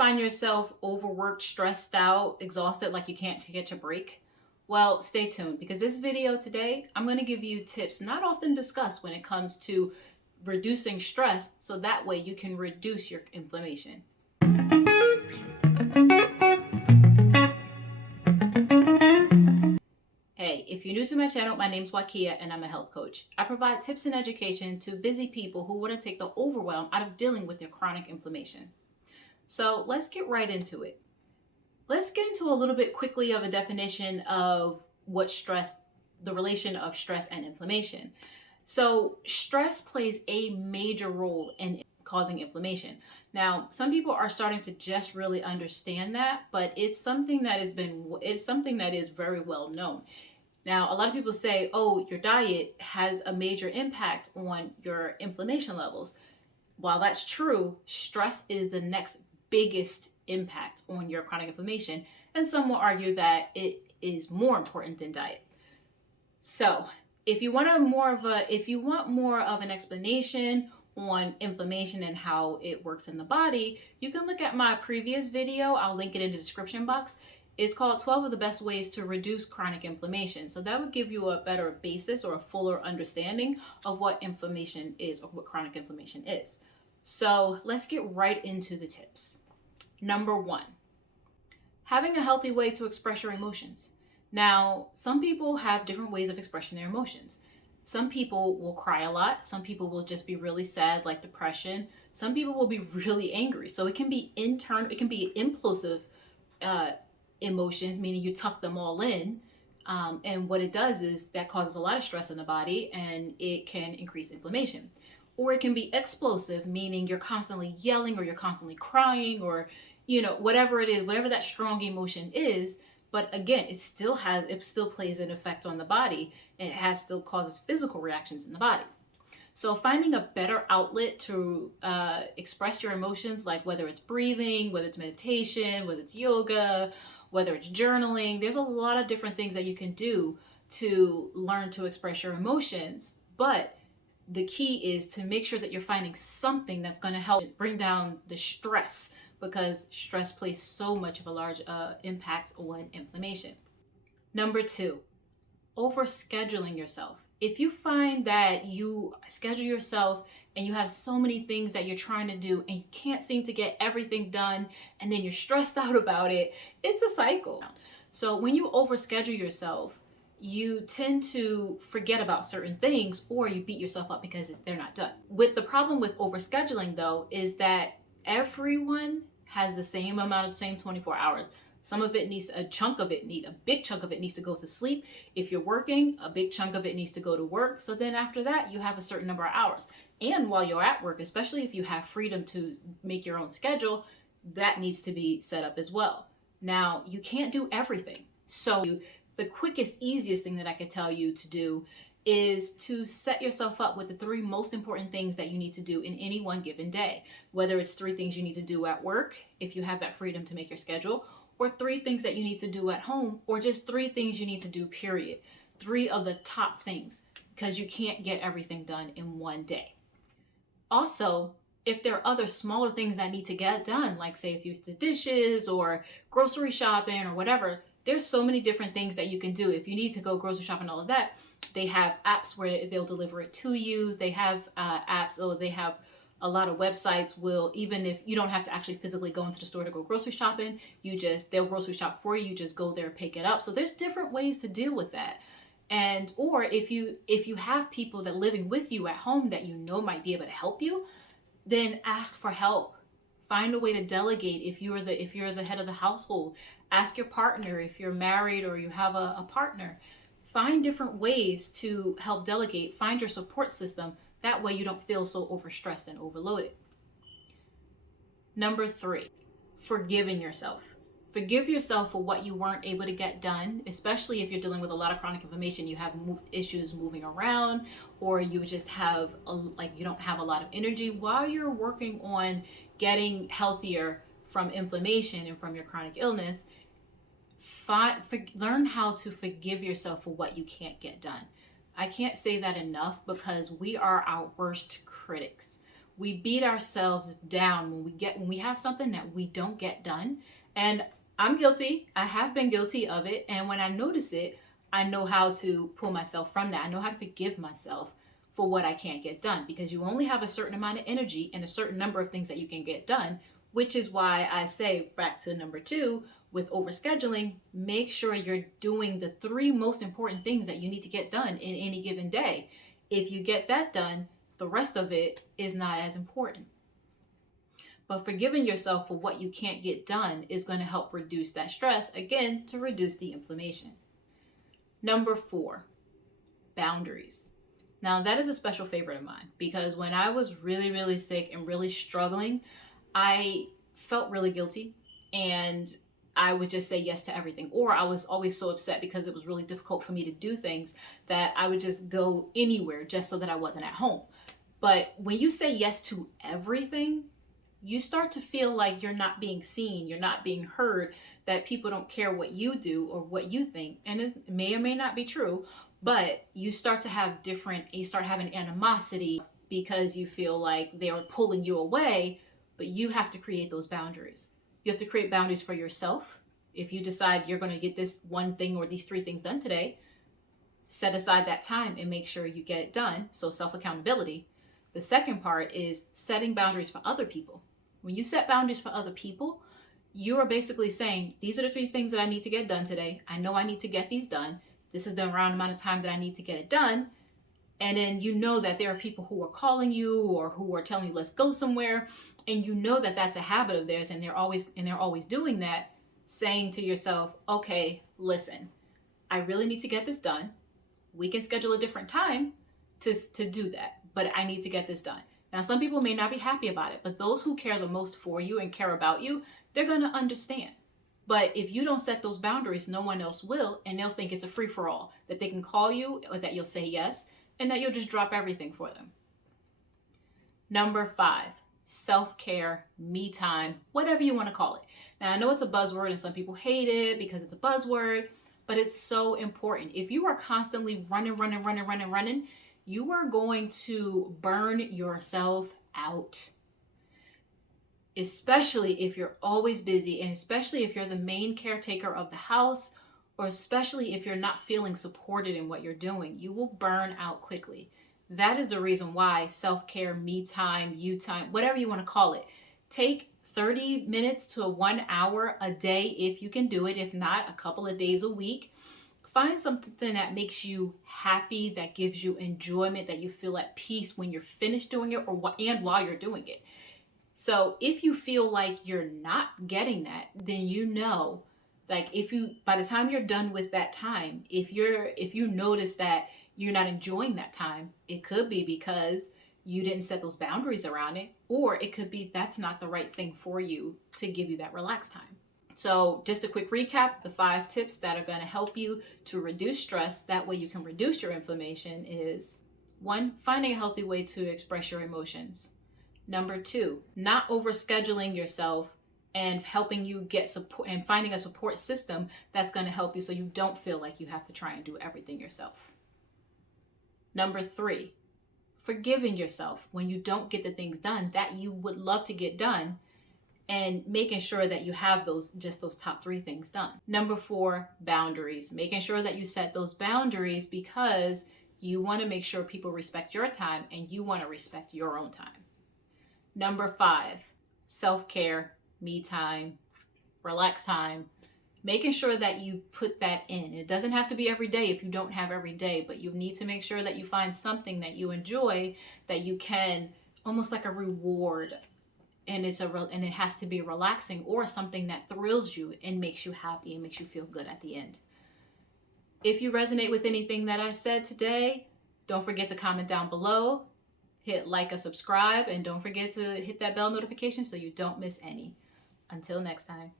find yourself overworked, stressed out, exhausted, like you can't catch a break? Well, stay tuned because this video today, I'm going to give you tips not often discussed when it comes to reducing stress so that way you can reduce your inflammation. Hey, if you're new to my channel, my name's Wakia and I'm a health coach. I provide tips and education to busy people who want to take the overwhelm out of dealing with their chronic inflammation. So let's get right into it. Let's get into a little bit quickly of a definition of what the relation of stress and inflammation. So stress plays a major role in causing inflammation. Now, some people are starting to just really understand that, but it's something that is very well known. Now, a lot of people say, oh, your diet has a major impact on your inflammation levels. While that's true, stress is the next biggest impact on your chronic inflammation, and some will argue that it is more important than diet. So, if you want more of an explanation on inflammation and how it works in the body, you can look at my previous video. I'll link it in the description box. It's called 12 of the best ways to reduce chronic inflammation. So that would give you a better basis or a fuller understanding of what inflammation is or what chronic inflammation is. So let's get right into the tips. Number 1, having a healthy way to express your emotions. Now, some people have different ways of expressing their emotions. Some people will cry a lot. Some people will just be really sad, like depression. Some people will be really angry. So it can be internal, it can be impulsive emotions, meaning you tuck them all in. And what it does is that causes a lot of stress in the body and it can increase inflammation. Or it can be explosive, meaning you're constantly yelling or you're constantly crying or, whatever it is, whatever that strong emotion is. But again, it still plays an effect on the body and it still causes physical reactions in the body. So finding a better outlet to express your emotions, like whether it's breathing, whether it's meditation, whether it's yoga, whether it's journaling, there's a lot of different things that you can do to learn to express your emotions. But the key is to make sure that you're finding something that's going to help bring down the stress, because stress plays so much of a large impact on inflammation. Number 2, overscheduling yourself. If you find that you schedule yourself and you have so many things that you're trying to do and you can't seem to get everything done and then you're stressed out about it, it's a cycle. So when you overschedule yourself, you tend to forget about certain things or you beat yourself up because they're not done. The problem with overscheduling though is that everyone has the same 24 hours. A big chunk of it needs to go to sleep. If you're working, a big chunk of it needs to go to work. So then after that, you have a certain number of hours. And while you're at work, especially if you have freedom to make your own schedule, that needs to be set up as well. Now, you can't do everything. So the quickest, easiest thing that I could tell you to do is to set yourself up with the 3 most important things that you need to do in any one given day. Whether it's 3 things you need to do at work, if you have that freedom to make your schedule, or 3 things that you need to do at home, or just 3 things you need to do, period. 3 of the top things, because you can't get everything done in one day. Also, if there are other smaller things that need to get done, like say if you use the dishes or grocery shopping or whatever, there's so many different things that you can do. If you need to go grocery shopping and all of that, they have apps where they'll deliver it to you. They have they have a lot of websites even if you don't have to actually physically go into the store to go grocery shopping, they'll grocery shop for you, just go there, pick it up. So there's different ways to deal with that. Or if you have people that living with you at home that might be able to help you, then ask for help. Find a way to delegate. If you're the head of the household, ask your partner. If you're married or you have a partner, find different ways to help delegate. Find your support system. That way you don't feel so overstressed and overloaded. Number 3, forgiving yourself. Forgive yourself for what you weren't able to get done, especially if you're dealing with a lot of chronic inflammation. You have issues moving around, or you just have you don't have a lot of energy while you're working on getting healthier from inflammation and from your chronic illness. Learn how to forgive yourself for what you can't get done. I can't say that enough because we are our worst critics. We beat ourselves down when we have something that we don't get done. And I'm guilty. I have been guilty of it. And when I notice it, I know how to pull myself from that. I know how to forgive myself for what I can't get done, because you only have a certain amount of energy and a certain number of things that you can get done, which is why I say, back to number 2, with overscheduling, make sure you're doing the 3 most important things that you need to get done in any given day. If you get that done, the rest of it is not as important. But forgiving yourself for what you can't get done is going to help reduce that stress, again, to reduce the inflammation. Number 4, boundaries. Now, that is a special favorite of mine, because when I was really, really sick and really struggling, I felt really guilty, and I would just say yes to everything. Or I was always so upset because it was really difficult for me to do things that I would just go anywhere just so that I wasn't at home. But when you say yes to everything, you start to feel like you're not being seen, you're not being heard, that people don't care what you do or what you think. And it may or may not be true, but you start having animosity because you feel like they are pulling you away, but you have to create those boundaries. You have to create boundaries for yourself. If you decide you're going to get this one thing or these 3 things done today, set aside that time and make sure you get it done. So self-accountability. The second part is setting boundaries for other people. When you set boundaries for other people, you are basically saying, these are the 3 things that I need to get done today. I know I need to get these done. This is the round amount of time that I need to get it done. And then you know that there are people who are calling you or who are telling you, let's go somewhere. And you know that that's a habit of theirs, and they're always doing that, saying to yourself, okay, listen, I really need to get this done. We can schedule a different time to do that, but I need to get this done. Now, some people may not be happy about it, but those who care the most for you and care about you, they're going to understand. But if you don't set those boundaries, no one else will, and they'll think it's a free-for-all, that they can call you or that you'll say yes, and that you'll just drop everything for them. Number 5, self-care, me time, whatever you want to call it. Now, I know it's a buzzword and some people hate it because it's a buzzword, but it's so important. If you are constantly running, you are going to burn yourself out. Especially if you're always busy, and especially if you're the main caretaker of the house, or especially if you're not feeling supported in what you're doing, you will burn out quickly. That is the reason why self-care, me time, you time, whatever you want to call it, take 30 minutes to 1 hour a day if you can do it. If not, a couple of days a week. Find something that makes you happy, that gives you enjoyment, that you feel at peace when you're finished doing it and while you're doing it. So if you feel like you're not getting that, then you know, like by the time you're done with that time, if you notice that you're not enjoying that time, it could be because you didn't set those boundaries around it, or it could be that's not the right thing for you to give you that relaxed time. So just a quick recap, the 5 tips that are going to help you to reduce stress, that way you can reduce your inflammation is: 1, finding a healthy way to express your emotions. Number 2, not overscheduling yourself and helping you get support and finding a support system that's going to help you so you don't feel like you have to try and do everything yourself. Number 3, forgiving yourself when you don't get the things done that you would love to get done, and making sure that you have those top 3 things done. Number 4, boundaries. Making sure that you set those boundaries because you want to make sure people respect your time and you want to respect your own time. Number 5, self-care, me time, relax time. Making sure that you put that in. It doesn't have to be every day if you don't have every day, but you need to make sure that you find something that you enjoy, that you can, almost like a reward, and it has to be relaxing or something that thrills you and makes you happy and makes you feel good at the end. If you resonate with anything that I said today, don't forget to comment down below, hit like or subscribe, and don't forget to hit that bell notification so you don't miss any. Until next time.